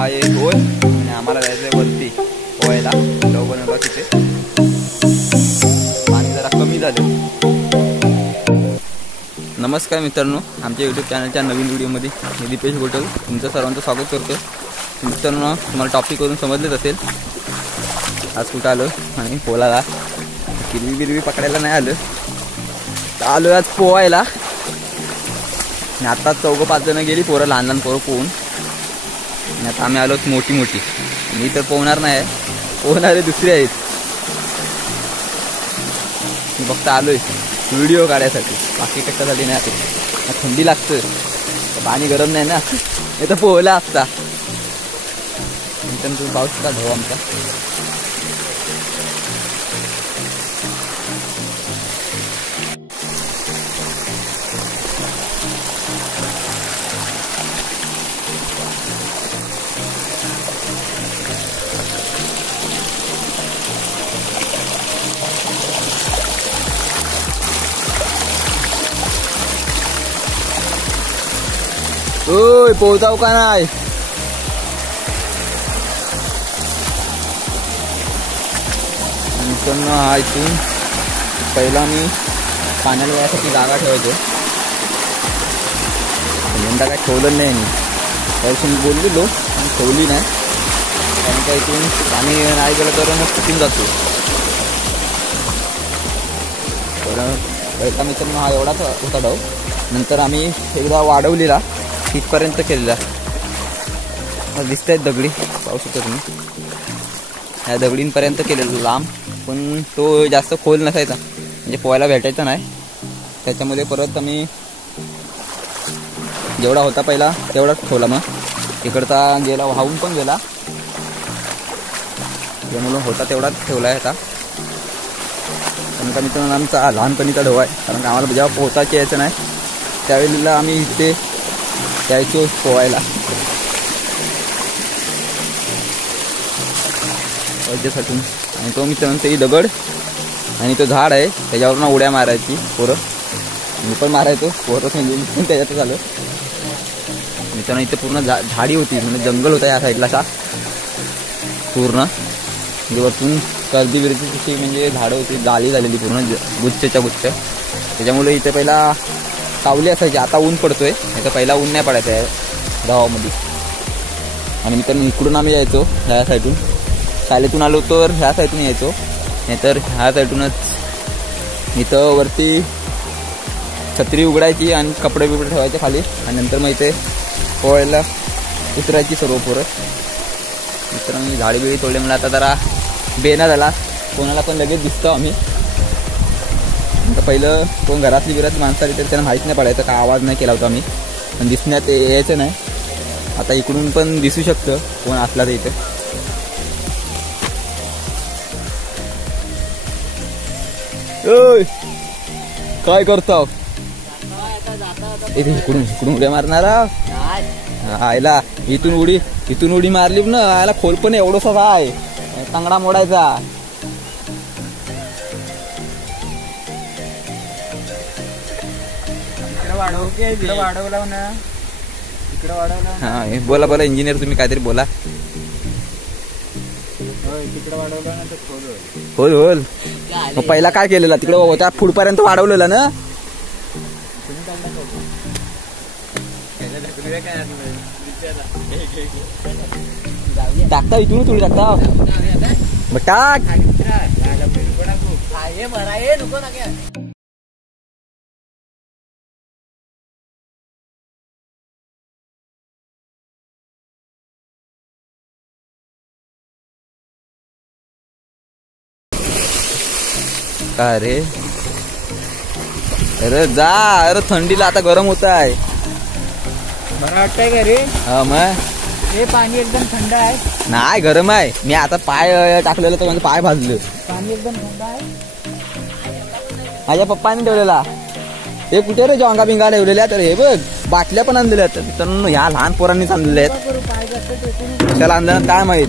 हा एक होल आणि आम्हाला जायचं वरती पोहायला. डव बनवला तिथे, पाणी जरा कमी झालं. नमस्कार मित्रांनो, आमच्या यूट्यूब चॅनलच्या नवीन व्हिडिओमध्ये मी दीपेश गोटल तुमचं सर्वांचं स्वागत करतो. मित्रांनो, तुम्हाला टॉपिकवरून समजलेच असेल आज कुठं आलो आणि पोलाला किरवी बिरवी पकडायला नाही आलं, तर आलो आज पोहायला. आणि आता 4-5 जण गेली पोरं, लहान लहान पोरं पोहून. आणि आता आम्ही आलो मोठी मोठी. मी तर पोहणार नाही, पोहणारे दुसरे आहेत. मी फक्त आलोय व्हिडिओ काढायसाठी, बाकी कशासाठी नाही. आता थंडी लागतं, पाणी गरम नाही ना, नाही तर पोहला असता. तुम्ही पाऊस का भाऊ आमचा. ओय पोहताव का नाही. मित्रांनो, हा इथून पहिला मी पाण्याला यासाठी जागा ठेवायचो. यंदा काय ठेवलं नाही मी, त्यापासून बोललेलो पण ठेवली नाही. कारण का इथून पाणी नाही गेलं तर मग चुकून जातो. पहिला मित्रांनो हा एवढाच होता डाव. नंतर आम्ही एकदा वाढवलेला, तिथपर्यंत केलेला. दिसत आहेत दगडी, पाहू शकता तुम्ही. ह्या दगडींपर्यंत केलेलं लांब, पण तो जास्त खोल नसायचा, म्हणजे पोहायला भेटायचा नाही. त्याच्यामुळे परत आम्ही जेवढा होता पहिला तेवढाच ठेवला. मग इकडचा गेला, वाहून पण गेला, त्यामुळं होता तेवढाच ठेवला आहे आता. कारण का मित्रांनो आमचा लहानपणीचा ढोवा आहे. कारण का आम्हाला जेव्हा पोहताच यायचं नाही त्यावेळेला आम्ही इथे यायचो पोहायला त्याच्यासाठी. आणि तो मित्रांनो तेही दगड आणि तो झाड आहे, त्याच्यावरून उड्या मारायची पोरं. मी पण मारायचो, पोरं पण त्याच्यातच आलं. मित्रांनो इथे पूर्ण झाडी होती, म्हणजे जंगल होता या साईडला असा पूर्ण. म्हणजे वरतून कर्दी बिर्दीची म्हणजे झाडं होती, जाळी झालेली पूर्ण गुच्छच्या गुच्छ. त्याच्यामुळे इथे पहिला सावली असायची. आता ऊन पडतोय, नाही तर पहिला ऊन नाही पडायचं आहे गावामध्ये. आणि मित्रांनो इकडून आम्ही यायचो ह्या साईडून. शाळेतून आलो तर ह्या साईडून यायचो, नाहीतर ह्या साईडूनच. इथं वरती छत्री उघडायची आणि कपडे बिपडे ठेवायचे खाली, आणि नंतर मग इथे पोहायला उतरायची सर्व पोरं. मित्रांनो झाडी बिडी तोडले, मला आता जरा बेना झाला. कोणाला पण लगेच दिसतो आम्ही. तर पहिलं कोण घरातली बिरात माणसं आली तर त्यांना माहीत नाही पडायचं, का आवाज नाही केला होता आम्ही, पण दिसण्यात यायचं नाही. आता इकडून पण दिसू शकतं कोण असला तर इथे. ओय काय करतो इथे? इकडून उड्या मारणारा आयला. इथून उडी मारली ना, आयला खोल पण एवढंसं काय, तांगडा मोडायचा. वाढवला ना, इकडे वाढवला. हा बोला बोला इंजिनियर, तुम्ही काहीतरी बोला. तिकडे वाढवला ना, होल होल. मग पहिला काय केलेला तिकडे होत्या पुढपर्यंत वाढवलेला ना. टाकता इथून थोडी टाकता टाक. काय रे, अरे जा, अरे थंडीला आता गरम होत आहे. बरं वाटतंय का रे? हा मग हे पाणी एकदम थंड आहे. नाही गरम आहे. मी आता पाय टाकलेलं तर माझं पाय भाजलं. पाणी एकदम थंड आहे. माझ्या पप्पाने ठेवलेला. हे कुठे रे जोंगा बिंगा ठेवलेल्या, तर हे बघ बाटल्या पण आणलेल्या आहेत. तर ह्या लहान पोरांनीच आणलेल्या आहेत. कशाला आणलं काय माहित.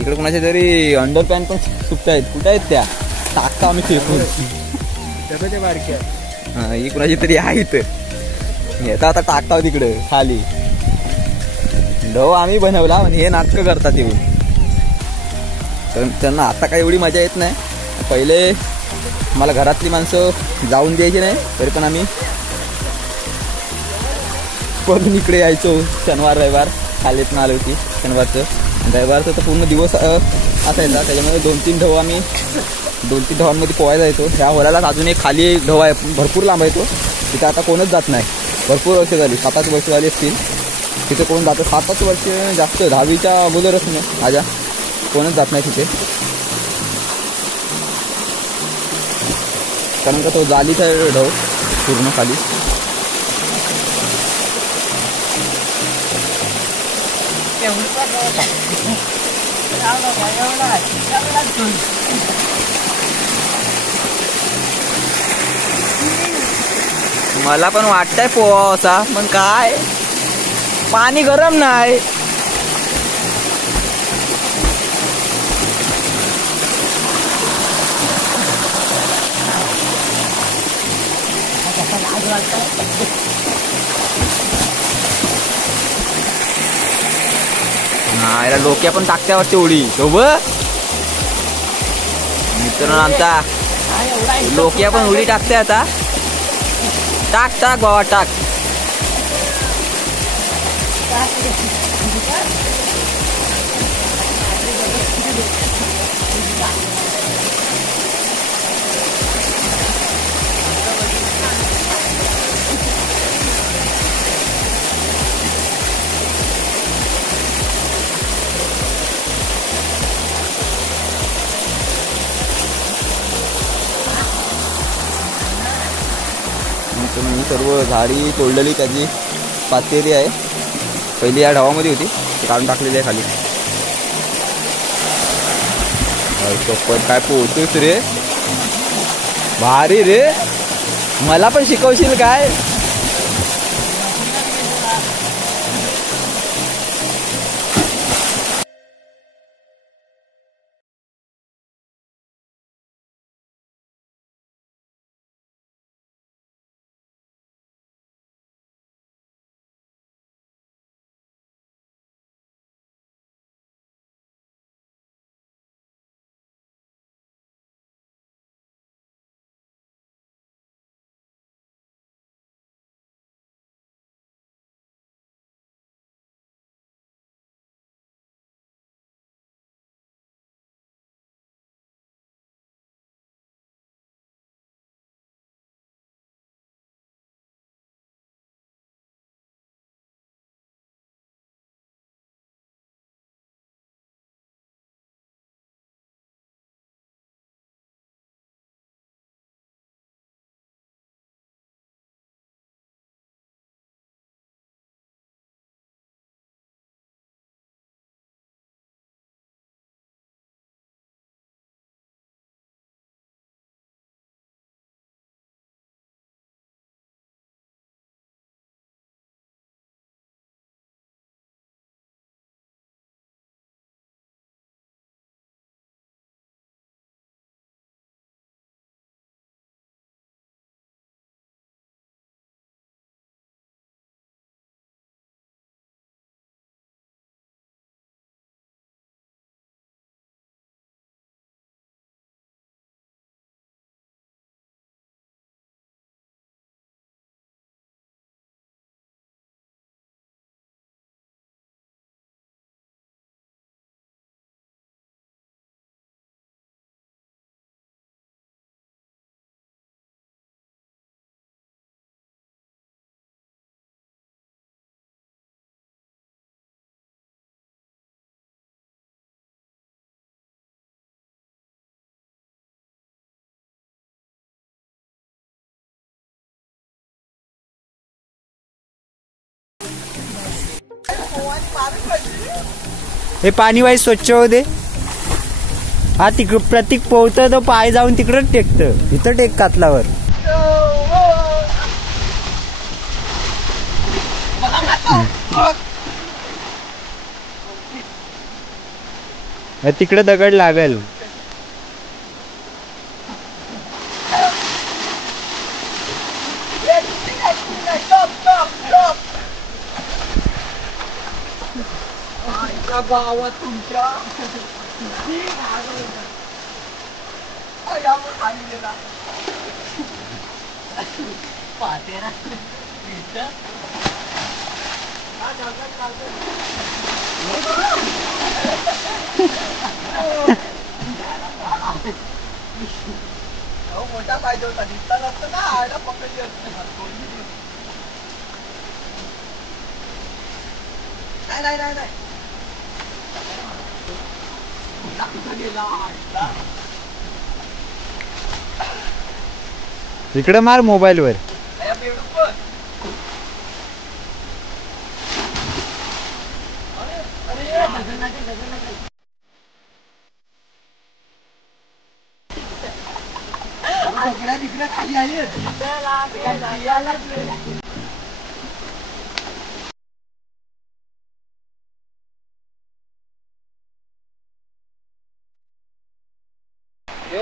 इकडे कोणाच्या तरी अंडर पॅन्ट पण सुकत आहेत. कुठे आहेत त्या? टाकता आम्ही फेकून. ही कुणाची तरी आहे इथं. येता आता टाकता तिकडे खाली. ढव आम्ही बनवला आणि हे नाटकं करतात येऊन. तर त्यांना आता काही एवढी मजा येत नाही. पहिले मला घरातली माणसं जाऊन द्यायची नाही, तरी पण आम्ही पण इकडे यायचो. शनिवार रविवार खालीतनं आलो होती शनिवारचं. रविवारचं तर पूर्ण दिवस असायचा. त्याच्यामध्ये 2-3 ढव आम्ही 2-3 ढवांमध्ये पोहायला जायचो. ह्या होलालाच अजून एक खाली एक ढव आहे, भरपूर लांब आहे तो. तिथं आता कोणच जात नाही. भरपूर वर्ष झाली, 7-8 वर्ष झाली असतील तिथे. कोण जातं 7-8 वर्ष जास्त, 10वीच्या अगोदरच नाही माझ्या, कोणच जात नाही तिथे. कारण का तो जालीचा ढव पूर्ण खाली. मला पण वाटतंय पोहा असा, पण काय पाणी गरम नाही. याला डोक्या पण टाकत्यावरती उडी मित्रांनो. आमचा डोक्या पण उडी टाकते आता. टाक टाक बाबा टाक. ही सर्व झाडी तोडलेली त्याची पातेरी आहे. पहिली या ढवामध्ये होती, ती काढून टाकलेली आहे खाली. सोपत काय पोहतोस रे, भारी रे. मला पण शिकवशील काय? हे पाणी वाईज स्वच्छ होऊ दे. हा तिकड प्रतीक पोहतं तो पाय जाऊन तिकडं टेकतं. इथं टेक कातलावर. तिकडे दगड लागेल. गावात तुमच्या पाहते ना मोठा पाहिजे होता दिसता नसतं ना आयला पकडली असते नाही नाही नाही इकडे मार मोबाईल वर. खाली आहे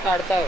काढता